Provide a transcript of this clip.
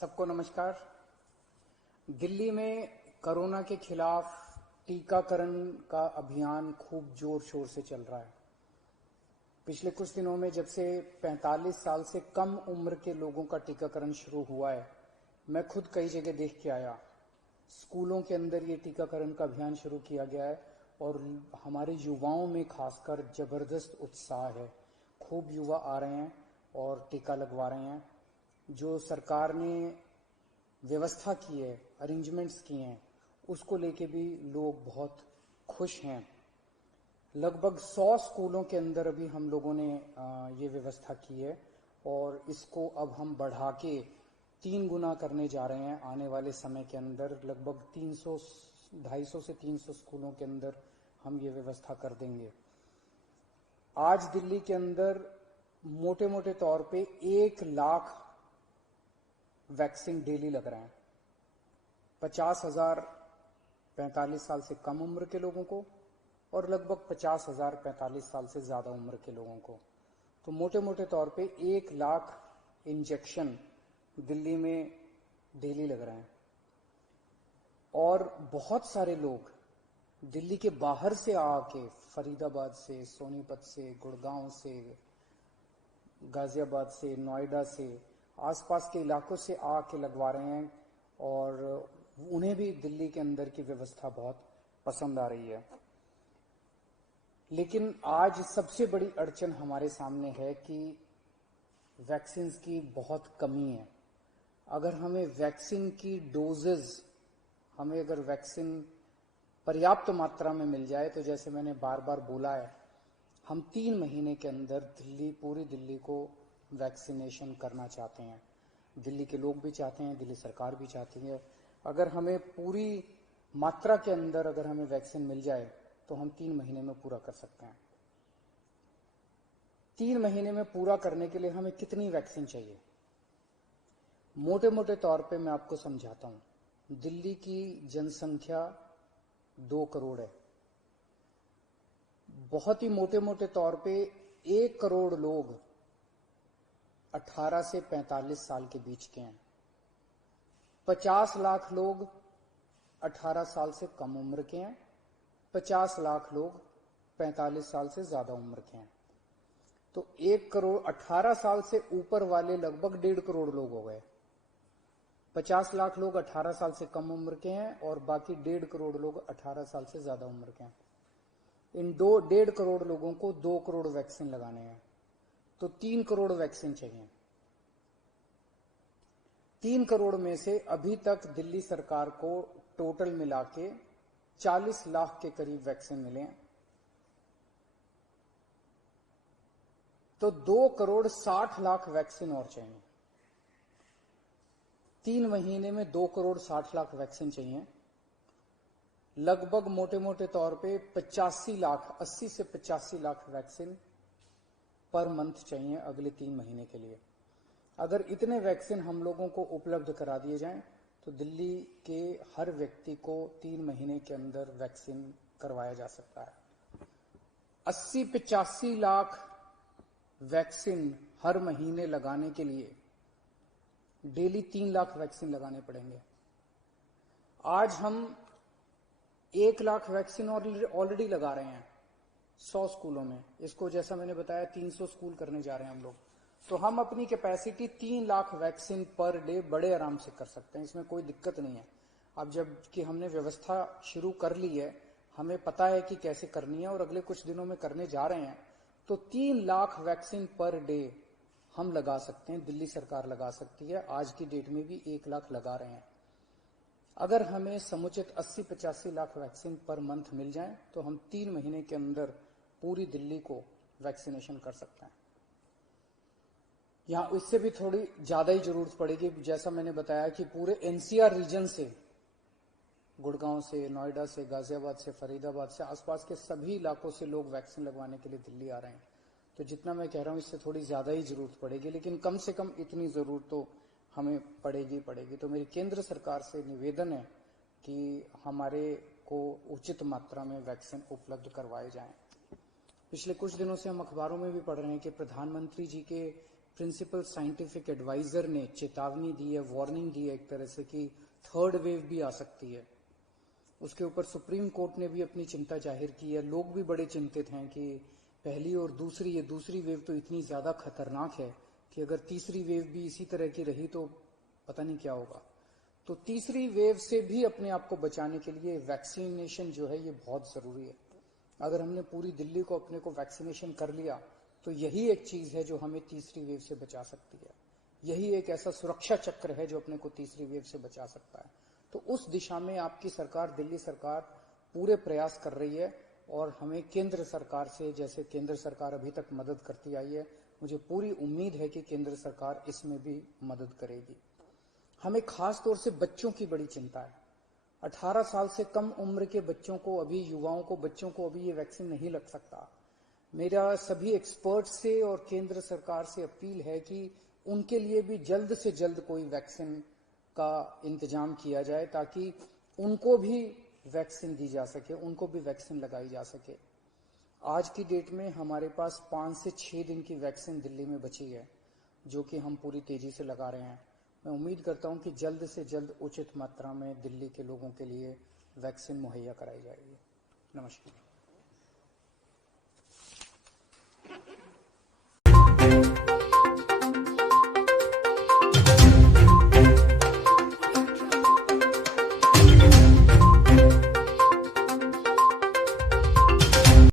सबको नमस्कार। दिल्ली में कोरोना के खिलाफ टीकाकरण का अभियान खूब जोर शोर से चल रहा है। पिछले कुछ दिनों में जब से 45 साल से कम उम्र के लोगों का टीकाकरण शुरू हुआ है, मैं खुद कई जगह देख के आया। स्कूलों के अंदर ये टीकाकरण का अभियान शुरू किया गया है और हमारे युवाओं में खासकर जबरदस्त उत्साह है। खूब युवा आ रहे हैं और टीका लगवा रहे हैं। जो सरकार ने व्यवस्था की है, अरेंजमेंट्स किए हैं, उसको लेके भी लोग बहुत खुश हैं। लगभग 100 स्कूलों के अंदर अभी हम लोगों ने ये व्यवस्था की है और इसको अब हम बढ़ा के 3 गुना करने जा रहे हैं। आने वाले समय के अंदर लगभग 250 से 300 स्कूलों के अंदर हम ये व्यवस्था कर देंगे। आज दिल्ली के अंदर मोटे मोटे तौर पे 1 लाख वैक्सीन डेली लग रहे हैं। 50,000 45 साल से कम उम्र के लोगों को और लगभग 50,000 45 साल से ज्यादा उम्र के लोगों को। तो मोटे मोटे तौर पे 1 लाख इंजेक्शन दिल्ली में डेली लग रहे हैं। और बहुत सारे लोग दिल्ली के बाहर से आके, फरीदाबाद से, सोनीपत से, गुड़गांव से, गाजियाबाद से, नोएडा से, आसपास के इलाकों से आके लगवा रहे हैं और उन्हें भी दिल्ली के अंदर की व्यवस्था बहुत पसंद आ रही है। लेकिन आज सबसे बड़ी अड़चन हमारे सामने है कि वैक्सीन की बहुत कमी है। अगर हमें वैक्सीन की डोजेज, हमें अगर वैक्सीन पर्याप्त मात्रा में मिल जाए तो जैसे मैंने बार बार बोला है, हम 3 महीने के अंदर पूरी दिल्ली को वैक्सीनेशन करना चाहते हैं। दिल्ली के लोग भी चाहते हैं, दिल्ली सरकार भी चाहती है। अगर हमें पूरी मात्रा के अंदर अगर हमें वैक्सीन मिल जाए तो हम 3 महीने में पूरा कर सकते हैं। 3 महीने में पूरा करने के लिए हमें कितनी वैक्सीन चाहिए? मोटे मोटे तौर पे मैं आपको समझाता हूं। दिल्ली की जनसंख्या 2 करोड़ है। बहुत ही मोटे मोटे तौर पे 1 करोड़ लोग 18 से 45 साल के बीच के हैं। 50 लाख लोग 18 साल से कम उम्र के हैं। 50 लाख लोग 45 साल से ज्यादा उम्र के हैं। तो 1 करोड़ 18 साल से ऊपर वाले लगभग 1.5 करोड़ लोग हो गए। 50 लाख लोग 18 साल से कम उम्र के हैं और बाकी 1.5 करोड़ लोग 18 साल से ज्यादा उम्र के हैं। इन 1.5 करोड़ लोगों को 2 करोड़ वैक्सीन लगाने हैं, तो 3 करोड़ वैक्सीन चाहिए। 3 करोड़ में से अभी तक दिल्ली सरकार को टोटल मिला के 40 लाख के करीब वैक्सीन मिले हैं। तो 2 करोड़ 60 लाख वैक्सीन और चाहिए। 3 महीने में 2 करोड़ 60 लाख वैक्सीन चाहिए। लगभग मोटे मोटे तौर पे 85 लाख, 80 से 85 लाख वैक्सीन पर मंथ चाहिए अगले 3 महीने के लिए। अगर इतने वैक्सीन हम लोगों को उपलब्ध करा दिए जाएं तो दिल्ली के हर व्यक्ति को 3 महीने के अंदर वैक्सीन करवाया जा सकता है। 80-85 लाख वैक्सीन हर महीने लगाने के लिए डेली 3 लाख वैक्सीन लगाने पड़ेंगे। आज हम 1 लाख वैक्सीन ऑलरेडी लगा रहे हैं 100 स्कूलों में। इसको जैसा मैंने बताया 300 स्कूल करने जा रहे हैं हम लोग। तो हम अपनी capacity 3 lakh vaccine per day बड़े आराम से कर सकते हैं, इसमें कोई दिक्कत नहीं है। अब जब कि हमने व्यवस्था शुरू कर ली है, हमें पता है कि कैसे करनी है और अगले कुछ दिनों में करने जा रहे हैं, तो 3 लाख वैक्सीन पर डे हम लगा सकते हैं, दिल्ली सरकार लगा सकती है। आज की डेट में भी 1 लाख लगा रहे हैं। अगर हमें समुचित 80-85 लाख वैक्सीन पर मंथ मिल जाए तो हम 3 महीने के अंदर पूरी दिल्ली को वैक्सीनेशन कर सकते हैं। यहां इससे भी थोड़ी ज्यादा ही जरूरत पड़ेगी। जैसा मैंने बताया कि पूरे एनसीआर रीजन से, गुड़गांव से, नोएडा से, गाजियाबाद से, फरीदाबाद से, आसपास के सभी इलाकों से लोग वैक्सीन लगवाने के लिए दिल्ली आ रहे हैं। तो जितना मैं कह रहा हूं इससे थोड़ी ज्यादा ही जरूरत पड़ेगी, लेकिन कम से कम इतनी जरूरत तो हमें पड़ेगी। तो मेरी केंद्र सरकार से निवेदन है कि हमारे को उचित मात्रा में वैक्सीन उपलब्ध करवाए जाएं। पिछले कुछ दिनों से हम अखबारों में भी पढ़ रहे हैं कि प्रधानमंत्री जी के प्रिंसिपल साइंटिफिक एडवाइजर ने चेतावनी दी है, वार्निंग दी है एक तरह से कि थर्ड वेव भी आ सकती है। उसके ऊपर सुप्रीम कोर्ट ने भी अपनी चिंता जाहिर की है। लोग भी बड़े चिंतित हैं कि पहली और दूसरी, ये दूसरी वेव तो इतनी ज्यादा खतरनाक है कि अगर तीसरी वेव भी इसी तरह की रही तो पता नहीं क्या होगा। तो तीसरी वेव से भी अपने आप को बचाने के लिए वैक्सीनेशन जो है ये बहुत जरूरी है। अगर हमने पूरी दिल्ली को अपने को वैक्सीनेशन कर लिया तो यही एक चीज है जो हमें तीसरी वेव से बचा सकती है। यही एक ऐसा सुरक्षा चक्र है जो अपने को तीसरी वेव से बचा सकता है। तो उस दिशा में आपकी सरकार, दिल्ली सरकार पूरे प्रयास कर रही है और हमें केंद्र सरकार से, जैसे केंद्र सरकार अभी तक मदद करती आई है, मुझे पूरी उम्मीद है कि केंद्र सरकार इसमें भी मदद करेगी। हमें खास तौर से बच्चों की बड़ी चिंता है। 18 साल से कम उम्र के बच्चों को, अभी युवाओं को, बच्चों को अभी ये वैक्सीन नहीं लग सकता। मेरा सभी एक्सपर्ट से और केंद्र सरकार से अपील है कि उनके लिए भी जल्द से जल्द कोई वैक्सीन का इंतजाम किया जाए ताकि उनको भी वैक्सीन दी जा सके, उनको भी वैक्सीन लगाई जा सके। आज की डेट में हमारे पास 5 से 6 दिन की वैक्सीन दिल्ली में बची है, जो कि हम पूरी तेजी से लगा रहे हैं। मैं उम्मीद करता हूं कि जल्द से जल्द उचित मात्रा में दिल्ली के लोगों के लिए वैक्सीन मुहैया कराई जाएगी। नमस्कार।